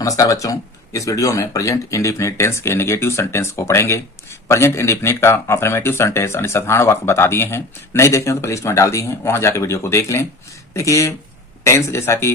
नमस्कार बच्चों, इस वीडियो में प्रेजेंट इंडेफिनिट टेंस के नेगेटिव सेंटेंस को पढ़ेंगे। प्रेजेंट इंडेफिनिट का अफर्मेटिव सेंटेंस यानी साधारण वाक्य बता दिए हैं, नहीं देखे तो प्लेलिस्ट में डाल दिए हैं, वहां जाके वीडियो को देख लें। देखिए, टेंस जैसा कि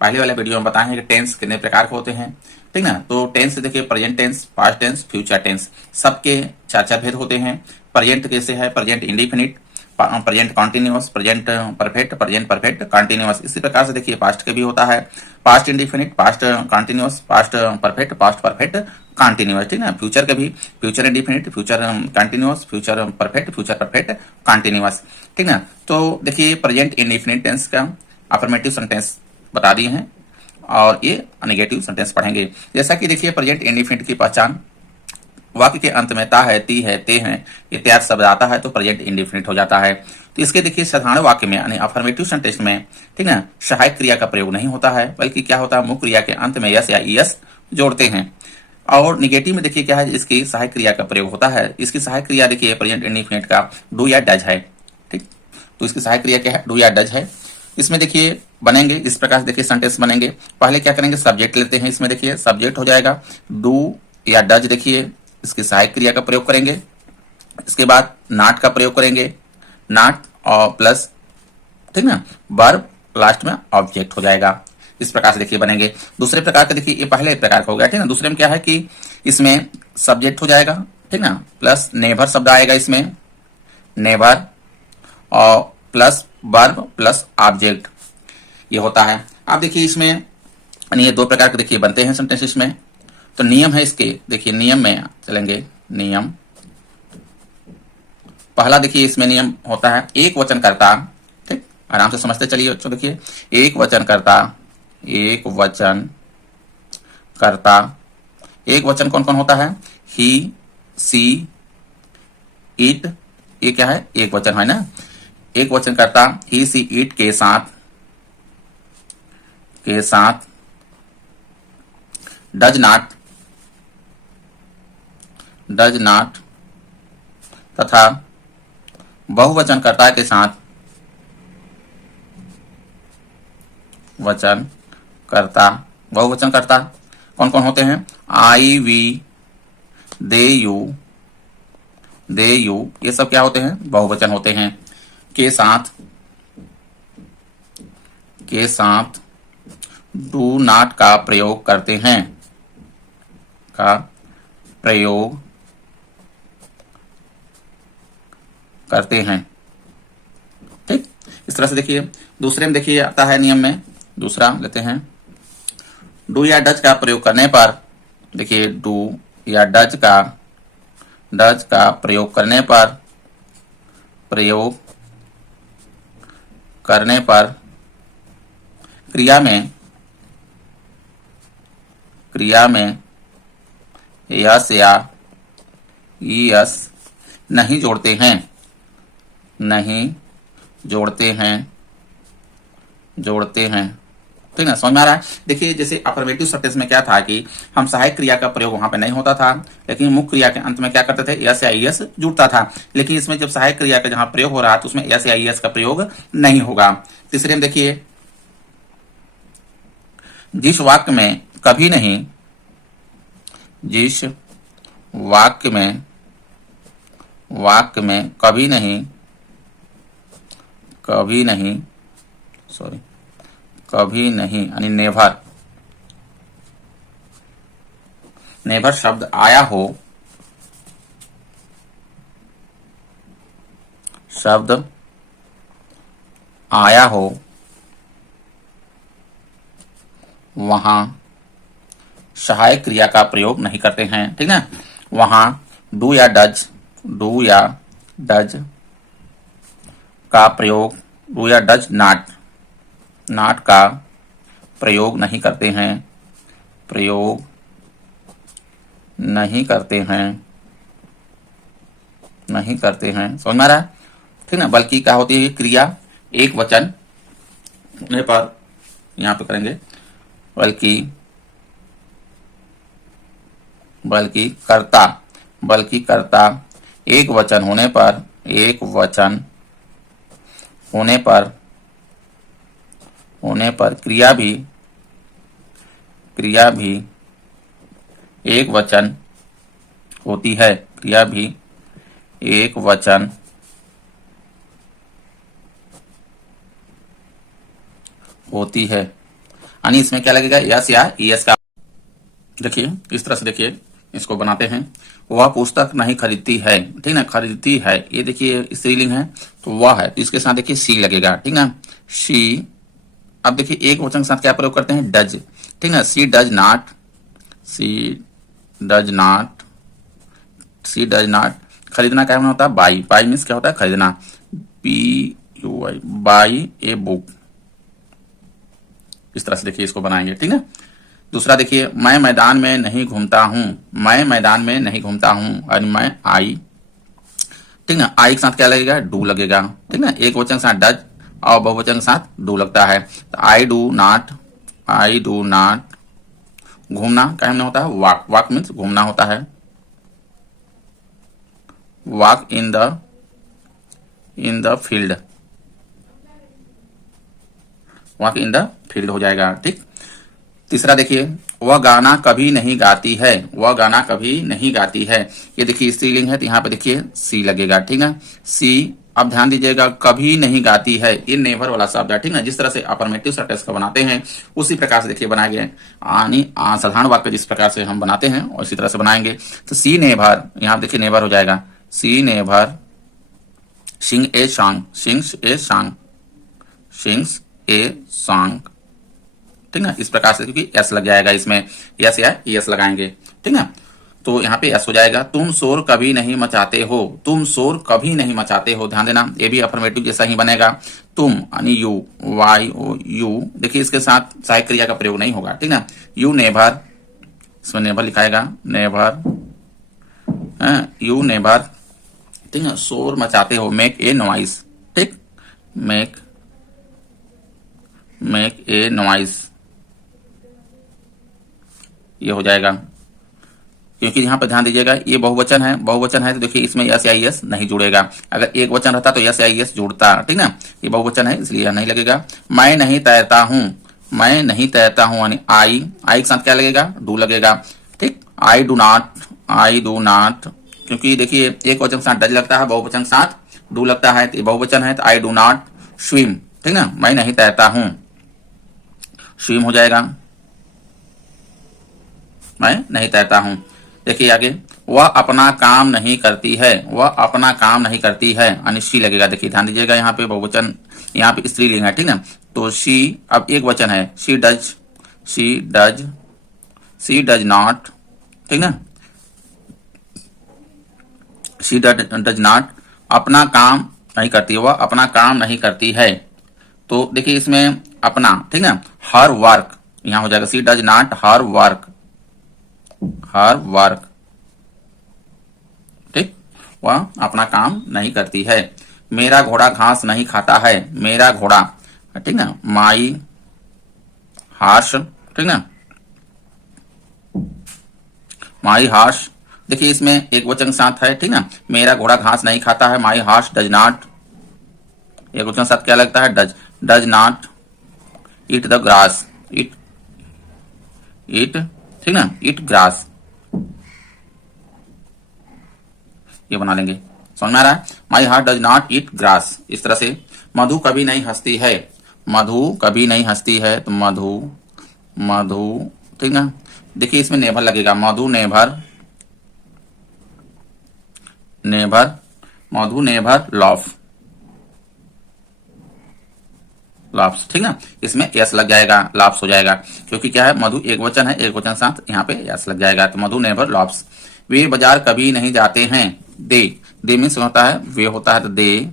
पहले वाले वीडियो में बताए हैं कि टेंस कितने प्रकार के होते हैं, ठीक ना। तो टेंस देखिए, present tense, past tense, future tense, सबके चार चार भेद होते हैं। प्रेजेंट कैसे है? Present indefinite, present continuous, present perfect, present perfect continuous. इसी प्रकार से देखिए पास्ट के भी होता है, past indefinite, past continuous, past perfect, past perfect continuous, ठीक ना। फ्यूचर के भी future indefinite, future continuous, future perfect, future perfect continuous, ठीक ना। तो देखिए प्रेजेंट इंडेफिनिट टेंस का अफर्मेटिव सेंटेंस बता दिए हैं और ये नेगेटिव सेंटेंस पढ़ेंगे। जैसा कि देखिए प्रेजेंट इंडेफिनिट की पहचान, वाक्य के अंत में ता है, ती है, ते हैं इत्यादि शब्द आता है तो प्रेजेंट इंडेफिनिट हो जाता है। तो इसके देखिए साधारण वाक्य में यानी अफर्मेटिव सेंटेंस में, ठीक ना, सहायक क्रिया का प्रयोग नहीं होता है, बल्कि क्या होता है, मुख्य क्रिया के अंत में यस या ईएस जोड़ते हैं। और निगेटिव में देखिए क्या है, इसकी सहायक क्रिया का प्रयोग होता है। इसकी सहायक क्रिया देखिए प्रेजेंट इंडेफिनिट का डू या डज है, ठीक। तो इसकी सहायक क्रिया क्या है? डू या डज है। इसमें देखिए बनेंगे इस प्रकार से, देखिए सेंटेंस बनेंगे। पहले क्या करेंगे, सब्जेक्ट लेते हैं। इसमें देखिए सब्जेक्ट हो जाएगा डू या डज, देखिए इसकी सहायक क्रिया का प्रयोग करेंगे। इसके बाद नॉट का प्रयोग करेंगे, नॉट और प्लस, ठीक ना, वर्ब लास्ट में ऑब्जेक्ट हो जाएगा। इस प्रकार से देखिए बनेंगे। दूसरे प्रकार के देखिए, ये पहले प्रकार का हो गया, ठीक ना। दूसरे में क्या है कि इसमें सब्जेक्ट हो जाएगा, ठीक ना, प्लस नेवर शब्द आएगा इसमें, नेवर, और प्लस वर्ब प्लस ऑब्जेक्ट, ये होता है। आप देखिए इसमें यानी ये दो प्रकार के देखिए बनते हैं सेंटेंस इसमें। तो नियम है इसके, देखिए नियम में चलेंगे। नियम पहला देखिए, इसमें नियम होता है एक वचन कर्ता, ठीक, आराम से समझते चलिए बच्चों। देखिए एक वचन कर्ता, एक वचन कर्ता, एक वचन कौन कौन होता है? ही, सी, इट, ये क्या है? एक वचन है ना। एक वचन कर्ता ही, सी, इट के साथ डज नॉट तथा बहुवचनकर्ता के साथ वचनकर्ता, बहुवचनकर्ता कौन कौन होते हैं? आई, वी, दे, यू, ये सब क्या होते हैं? बहुवचन होते हैं। के साथ डू नॉट का प्रयोग करते हैं, ठीक। इस तरह से देखिए दूसरे में देखिए आता है नियम में, दूसरा लेते हैं। डू या डज का प्रयोग करने पर, देखिए डू या डज का प्रयोग करने पर क्रिया में यस या ईएस नहीं जोड़ते हैं, ठीक ना। समझ में आ रहा है? देखिए जैसे अफर्मेटिव सेंटेंस में क्या था कि हम सहायक क्रिया का प्रयोग वहां पे नहीं होता था, लेकिन मुख्य क्रिया के अंत में क्या करते थे, यस या ईएस जुड़ता था। लेकिन इसमें जब सहायक क्रिया का जहां प्रयोग हो रहा है तो उसमें यस या ईएस का प्रयोग नहीं होगा। तीसरे में देखिए, जिस वाक्य में कभी नहीं यानी नेवर शब्द आया हो वहां सहायक क्रिया का प्रयोग नहीं करते हैं, ठीक ना। वहां डू या डज का प्रयोग, डू या डज नॉट का प्रयोग नहीं करते हैं, समझ में आ रहा है, ठीक ना। बल्कि क्या होती है क्रिया एक वचन होने पर, यहां पे करेंगे बल्कि कर्ता एक वचन होने पर क्रिया भी एक वचन होती है, क्रिया भी एक वचन होती है। यानी इसमें क्या लगेगा, यस या ईएस का। देखिए इस तरह से, देखिए इसको बनाते हैं। वह पुस्तक नहीं खरीदती है, ठीक ना, खरीदती है, ये देखिए स्त्रीलिंग है तो वह है, तो इसके साथ देखिए सी लगेगा, ठीक ना, शी। अब देखिए एक वचन के साथ क्या प्रयोग करते हैं, डज, ठीक ना, she does not, she does not, she does not. खरीदना क्या होता है, बाई, बाई मीन्स क्या होता है, खरीदना, P U I, by a book. इस तरह से देखिए इसको बनाएंगे, ठीक है। दूसरा देखिए, मैं मैदान में नहीं घूमता हूं, मैं मैदान में नहीं घूमता हूं, और मैं आई, ठीक ना, आई के साथ क्या लगेगा, डू लगेगा, ठीक ना, एक वचन के साथ डज और बहुवचन के साथ डू लगता है। तो I do not, I do not. घूमना क्या हमने होता है, वॉक, वॉक मीन्स घूमना होता है, walk in the field, walk in the field हो जाएगा, ठीक। तीसरा देखिए, वह गाना कभी नहीं गाती है, वह गाना कभी नहीं गाती है, ये देखिए स्त्रीलिंग है तो यहाँ पे देखिए सी लगेगा, ठीक है, सी। अब ध्यान दीजिएगा, कभी नहीं गाती है, ये नेवर वाला शब्द है, ठीक है। जिस तरह से अफर्मेटिव सेंटेंस को बनाते हैं उसी प्रकार से देखिए बनाए गए, यानी साधारण वाक्य जिस प्रकार से हम बनाते हैं उसी तरह से बनाएंगे। तो सी नेवर, यहाँ देखिए नेवर हो जाएगा, she never sing a song, sings a song, sings a song, ठीक ना, इस प्रकार से, क्योंकि एस लग जाएगा इसमें, यस या एस लगाएंगे, ठीक ना। तो यहाँ पे एस हो जाएगा। तुम शोर कभी नहीं मचाते हो, तुम शोर कभी नहीं मचाते हो, ध्यान देना, ये भी अफर्मेटिव जैसा ही बनेगा। तुम यानी यू, वाई ओ यू, देखिए इसके साथ सहायक क्रिया का प्रयोग नहीं होगा, ठीक ना। यू नेवर, इसमें नेवर लिखाएगा, नेवर, यू नेवर, ठीक है, शोर मचाते हो, मेक ए नॉइस, ठीक, मेक ए नॉइस, ये हो जाएगा। क्योंकि यहाँ पर ध्यान दीजिएगा ये बहुवचन है, बहुवचन है तो देखिए इसमें यस या एस नहीं जुड़ेगा, अगर एक वचन रहता तो यस या एस जुड़ता, ठीक ना, ये बहुवचन है इसलिए नहीं लगेगा। मैं नहीं तैरता हूँ, मैं नहीं तैरता हूँ, यानी आई के साथ क्या लगेगा, डू लगेगा, ठीक। I do not, I do not, क्योंकि देखिए एक वचन के साथ डज लगता है, बहुवचन के साथ डू लगता है, तो बहुवचन है तो आई डू नॉट स्विम, ठीक ना, मैं नहीं तैरता हूँ, स्विम हो जाएगा, मैं नहीं तैरता हूं। देखिए आगे, वह अपना काम नहीं करती है, वह अपना काम नहीं करती है, यानी शी लगेगा। देखिए ध्यान दीजिएगा यहाँ पे बहुवचन, यहाँ पे स्त्रीलिंग है, ठीक ना, तो शी अब एक वचन है, she does, she does, she does not, ठीक ना, शी डज नॉट, अपना काम नहीं करती, वह अपना काम नहीं करती है। तो देखिए इसमें अपना, ठीक ना, हर वर्क यहाँ हो जाएगा, she does not her work, her work, ठीक, वह अपना काम नहीं करती है। मेरा घोड़ा घास नहीं खाता है, मेरा घोड़ा, ठीक ना, माई हार्स, ठीक ना, माई हार्स, देखिए इसमें एक वचन के साथ है, ठीक ना, मेरा घोड़ा घास नहीं खाता है, माई हार्स डज नॉट, एक वचन के साथ क्या लगता है, does, does not eat the grass, eat, ठीक ना, ईट ग्रास, ये बना लेंगे, समझ में आ रहा है। My heart does not eat grass, इस तरह से। मधु कभी नहीं हंसती है, मधु कभी नहीं हंसती है, तो मधु, मधु, ठीक ना, देखिए इसमें नेभर लगेगा, मधु नेभर, नेभर, मधु नेभर लॉफ, लाप्स, ठीक ना, इसमें यस लग जाएगा, लाप्स हो जाएगा, क्योंकि क्या है, मधु एक वचन है, एक वचन साथ यहाँ पे यस लग जाएगा, तो मधु नेवर लॉप्स। वे बाजार कभी नहीं जाते हैं, दे मीन्स होता है, वे होता है तो दे,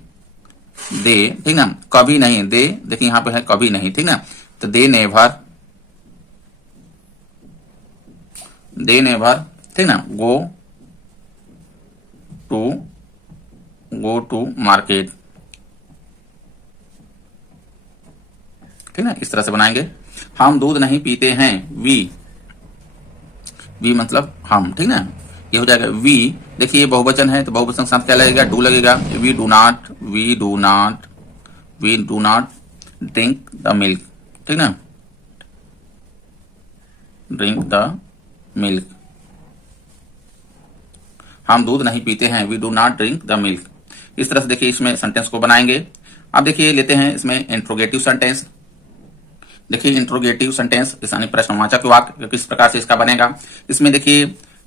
ठीक ना, कभी नहीं, दे देखिए यहाँ पे है कभी नहीं, ठीक ना, तो दे नेवर, ठीक ना, गो टू मार्केट, ठीक ना, इस तरह से बनाएंगे। हम दूध नहीं पीते हैं, वी मतलब हम, ठीक ना, ये हो जाएगा वी। देखिए ये बहुवचन है तो बहुवचन के साथ क्या लगेगा, डू लगेगा, we do not drink the milk, ठीक ना, ड्रिंक द मिल्क। हम दूध नहीं पीते हैं, we do not drink the milk. इस तरह से देखिए इसमें सेंटेंस को बनाएंगे। अब देखिए लेते हैं इसमें इंट्रोगेटिव सेंटेंस। देखिए इंट्रोगेटिव सेंटेंस यानी प्रश्नवाचक वाक्य किस प्रकार से इसका बनेगा। इसमें देखिए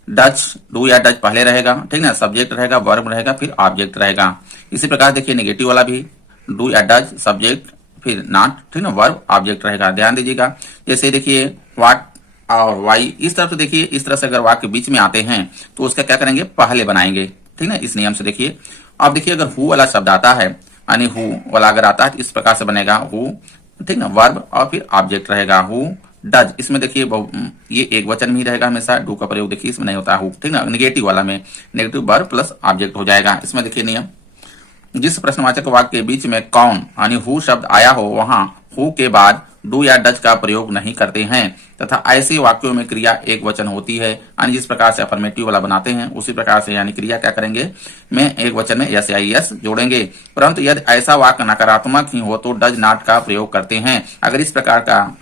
डच, डू या डच पहले रहेगा, ठीक ना, सब्जेक्ट रहेगा, वर्ब रहेगा, फिर ऑब्जेक्ट रहेगा। इसी प्रकार देखिए नेगेटिव वाला भी डू या डच, सब्जेक्ट, फिर नॉट, ठीक ना, वर्ब, ऑब्जेक्ट रहेगा। ध्यान दीजिएगा। जैसे देखिए व्हाट और वाई, इस तरह से देखिए इस तरह से अगर वाक्य बीच में आते हैं तो उसका क्या करेंगे, पहले बनाएंगे, ठीक ना, इस नियम से। देखिए अब देखिए अगर हु वाला शब्द आता है यानी हु वाला अगर आता है तो इस प्रकार से बनेगा हु, ठीक ना, वर्ब और फिर ऑब्जेक्ट रहेगा हु डज। इसमें देखिए ये एक वचन में ही रहेगा हमेशा, डू का प्रयोग देखिए इसमें नहीं होता हु, ठीक ना। नेगेटिव वाला में नेगेटिव वर्ब प्लस ऑब्जेक्ट हो जाएगा। इसमें देखिए नियम, जिस प्रश्नवाचक वाक्य के बीच में कौन यानी हु शब्द आया हो वहां हु के बाद डू या डज का प्रयोग नहीं करते हैं तथा ऐसे वाक्यों में क्रिया एक वचन होती है। यानी जिस प्रकार से अफर्मेटिव वाला बनाते हैं उसी प्रकार से यानी क्रिया क्या करेंगे में एक वचन में यस या यस जोड़ेंगे। परंतु यदि ऐसा वाक्य नकारात्मक ही हो तो डज नॉट का प्रयोग करते हैं। अगर इस प्रकार का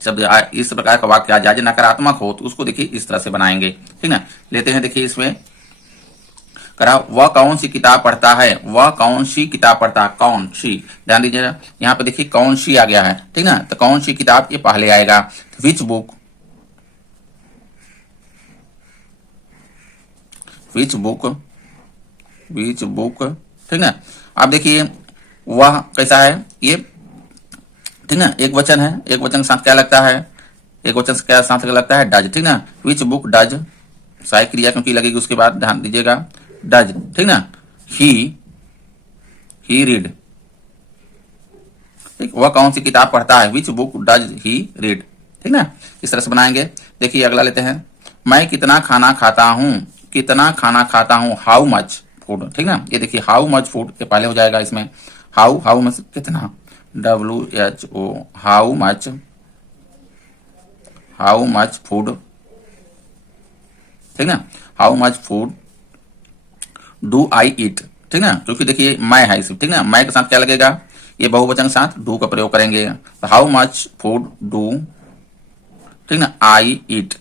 शब्द, इस प्रकार का वाक्य आ जाए नकारात्मक हो तो उसको देखिए इस तरह से बनाएंगे, ठीक ना। लेते हैं देखिए इसमें करा, वह कौन सी किताब पढ़ता है, वह कौन सी किताब पढ़ता है, कौन सी। ध्यान दीजिएगा यहाँ पे देखिए कौन सी आ गया है, ठीक ना, तो कौन सी किताब ये पहले आएगा। Which book, which book, which book, ठीक ना। अब देखिए वह कैसा है ये, ठीक ना, एक वचन है, एक वचन के साथ क्या लगता है, एक वचन के साथ क्या लगता है डज, ठीक ना। विच बुक डज, सहायक क्रिया क्योंकि लगेगी उसके बाद, ध्यान दीजिएगा डज, ठीक ना। ही रीड, ठीक, वह कौन सी किताब पढ़ता है, which book does he read, ठीक ना। इस तरह से बनाएंगे। देखिए अगला लेते हैं, मैं कितना खाना खाता हूं, कितना खाना खाता हूं, हाउ मच फूड, ठीक ना। ये देखिए हाउ मच फूड के पहले हो जाएगा इसमें, हाउ, हाउ मच कितना, WHO, हाउ मच फूड, ठीक ना, how much food do I eat, ठीक ना, क्योंकि देखिए मैं है इसमें, ठीक ना, मैं के साथ क्या लगेगा, ये बहुवचन के साथ डू का प्रयोग करेंगे। तो हाउ मच फूड डू, ठीक ना, आई ईट,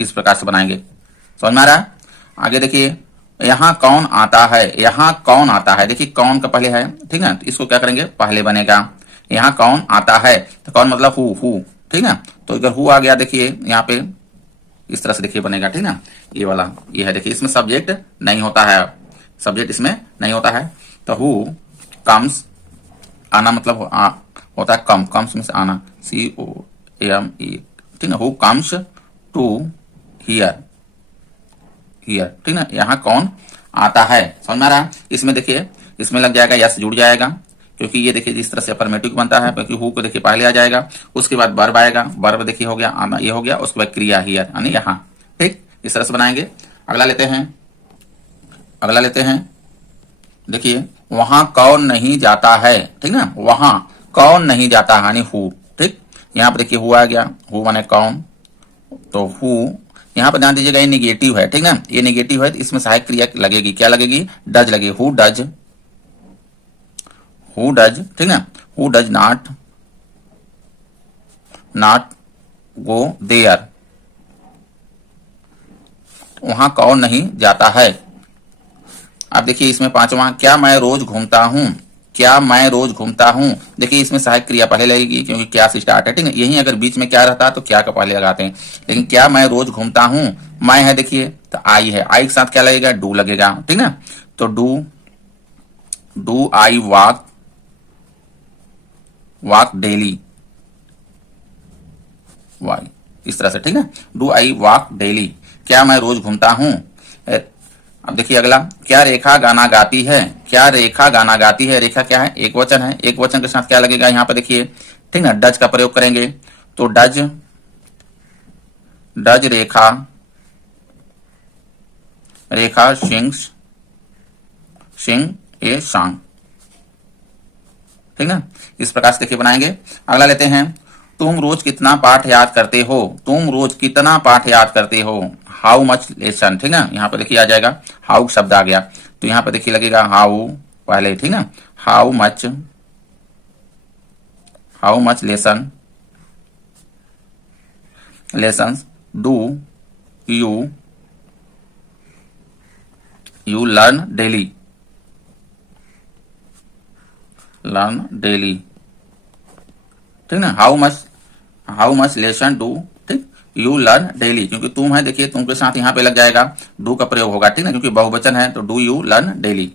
इस प्रकार से बनाएंगे। समझ में आ रहा है। आगे देखिए यहाँ कौन आता है, यहाँ कौन आता है, देखिए कौन का पहले है, ठीक ना, तो इसको क्या करेंगे पहले बनेगा। यहाँ कौन आता है तो कौन मतलब हु, ठीक ना। तो अगर हु आ गया देखिए यहाँ पे इस तरह से देखिए बनेगा, ठीक ना। ये वाला ये है, देखिए इसमें सब्जेक्ट नहीं होता है, सब्जेक्ट इसमें नहीं होता है। तो हु कम्स, आना मतलब होता है कम, कम्स में से आना, COME, ठीक ना। Who comes to here, here, ठीक ना। यहाँ कौन आता है, समझ में आ रहा। इसमें देखिए इसमें लग जाएगा यस, जुड़ जाएगा, क्योंकि ये देखिए जिस तरह से अफर्मेटिव बनता है, क्योंकि हु को देखिए पहले आ जाएगा, उसके बाद वर्ब आएगा, वर्ब देखिए हो गया आना, ये हो गया, उसके बाद क्रिया हियर यानी यहाँ, ठीक, इस तरह से बनाएंगे। अगला लेते हैं, अगला लेते हैं, देखिए वहां कौन नहीं जाता है, ठीक ना, वहां कौन नहीं जाता यानी हु, ठीक। यहाँ पर देखिए हु आ गया, हु माने कौन, तो हु यहाँ पर ध्यान दीजिएगा ये निगेटिव है, ठीक ना, ये निगेटिव है तो इसमें सहायक क्रिया लगेगी, क्या लगेगी, डज लगेगी, हु डज, ठीक ना, who does not go there, वहां कौन नहीं जाता है। अब देखिए इसमें पांचवा, क्या मैं रोज घूमता हूं, क्या मैं रोज घूमता हूं, देखिए इसमें सहायक क्रिया पहले लगेगी क्योंकि क्या से स्टार्ट है, ठीक है। यही अगर बीच में क्या रहता है तो क्या का पहले लगाते हैं, लेकिन क्या मैं रोज घूमता हूं, मैं है देखिए तो आई है, आई के साथ क्या लगेगा, डू लगेगा, ठीक ना। तो do I walk daily, why, इस तरह से, ठीक है, डू आई वॉक डेली, क्या मैं रोज घूमता हूं। अब देखिए अगला, क्या रेखा गाना गाती है, क्या रेखा गाना गाती है, रेखा क्या है, एक वचन है, एक वचन के साथ क्या लगेगा यहाँ पे देखिए, ठीक ना, डज का प्रयोग करेंगे। तो does Rekha, Rekha Singh a song, ठीक ना, इस प्रकार से देखिए बनाएंगे। अगला लेते हैं, तुम रोज कितना पाठ याद करते हो, तुम रोज कितना पाठ याद करते हो, हाउ मच लेसन, ठीक ना। यहाँ पे देखिए आ जाएगा हाउ शब्द आ गया, तो यहाँ पे देखिए लगेगा हाउ पहले, ठीक ना, how much lesson lessons do you learn daily, ठीक ना। हाउ मच लेसन डू, ठीक, यू लर्न डेली, क्योंकि तुम है, देखिए तुम के साथ यहाँ पे लग जाएगा डू का प्रयोग होगा, ठीक ना, क्योंकि बहुवचन है तो डू यू लर्न डेली,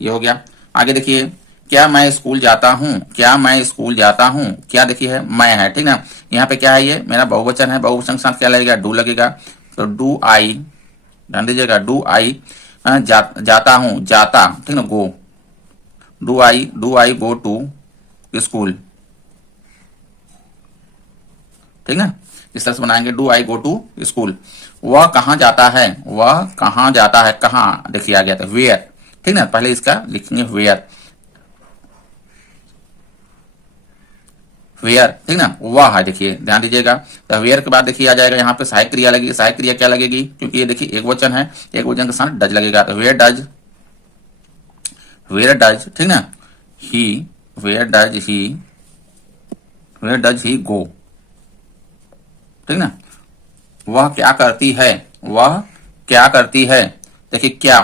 ये हो गया। आगे देखिए, क्या मैं स्कूल जाता हूँ, क्या मैं स्कूल जाता हूँ, क्या देखिए है मैं है, ठीक ना। यहाँ पे क्या है, ये मेरा बहुवचन है, बहुवचन के साथ क्या लगेगा, डू लगेगा, तो डू आई, ध्यान दीजिएगा, डू आई जाता हूँ, जाता, ठीक ना, go, do I go to school, ठीक ना, इस तरह से बनाएंगे, do I go to school. वह कहाँ जाता है, वह कहाँ जाता है, कहाँ देखिए आ गया था वेयर, ठीक ना, पहले इसका लिखेंगे वेयर, वेयर, ठीक ना, वह है, देखिए ध्यान दीजिएगा। तो वेयर के बाद देखिए आ जाएगा यहाँ पे सहायक क्रिया लगेगी, सहायक क्रिया क्या लगेगी, क्योंकि ये देखिए एक वचन है, एक वचन के साथ डज लगेगा, तो वेयर डज, ठीक ना, ही, वेयर डज ही गो, ठीक ना। वह क्या करती है, वह क्या करती है, देखिए क्या,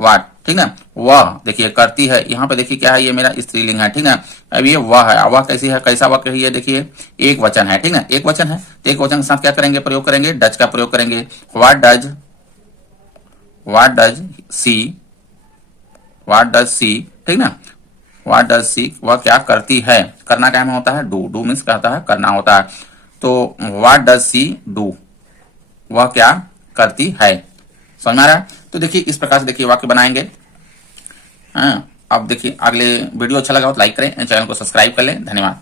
व्हाट, ठीक ना, वह देखिए करती है, यहाँ पे देखिए क्या है, ये मेरा स्त्रीलिंग है, ठीक ना। अब ये वह है, वह कैसी है, कैसा वाक्य है, ये देखिए एक वचन है, ठीक ना, एक वचन है, तो एक वचन के साथ क्या करेंगे, प्रयोग करेंगे, डज का प्रयोग करेंगे। व्हाट डज सी, ठीक ना, व्हाट डज सी, वह क्या करती है, करना क्या में होता है, डू मीन्स कहता है करना होता है, तो व्हाट डज सी डू, वह क्या करती है, समझ में आ रहा है। तो देखिए इस प्रकार से देखिए वाक्य बनाएंगे। हाँ, अब देखिए अगले वीडियो अच्छा लगा हो तो लाइक करें, चैनल को सब्सक्राइब कर लें, धन्यवाद।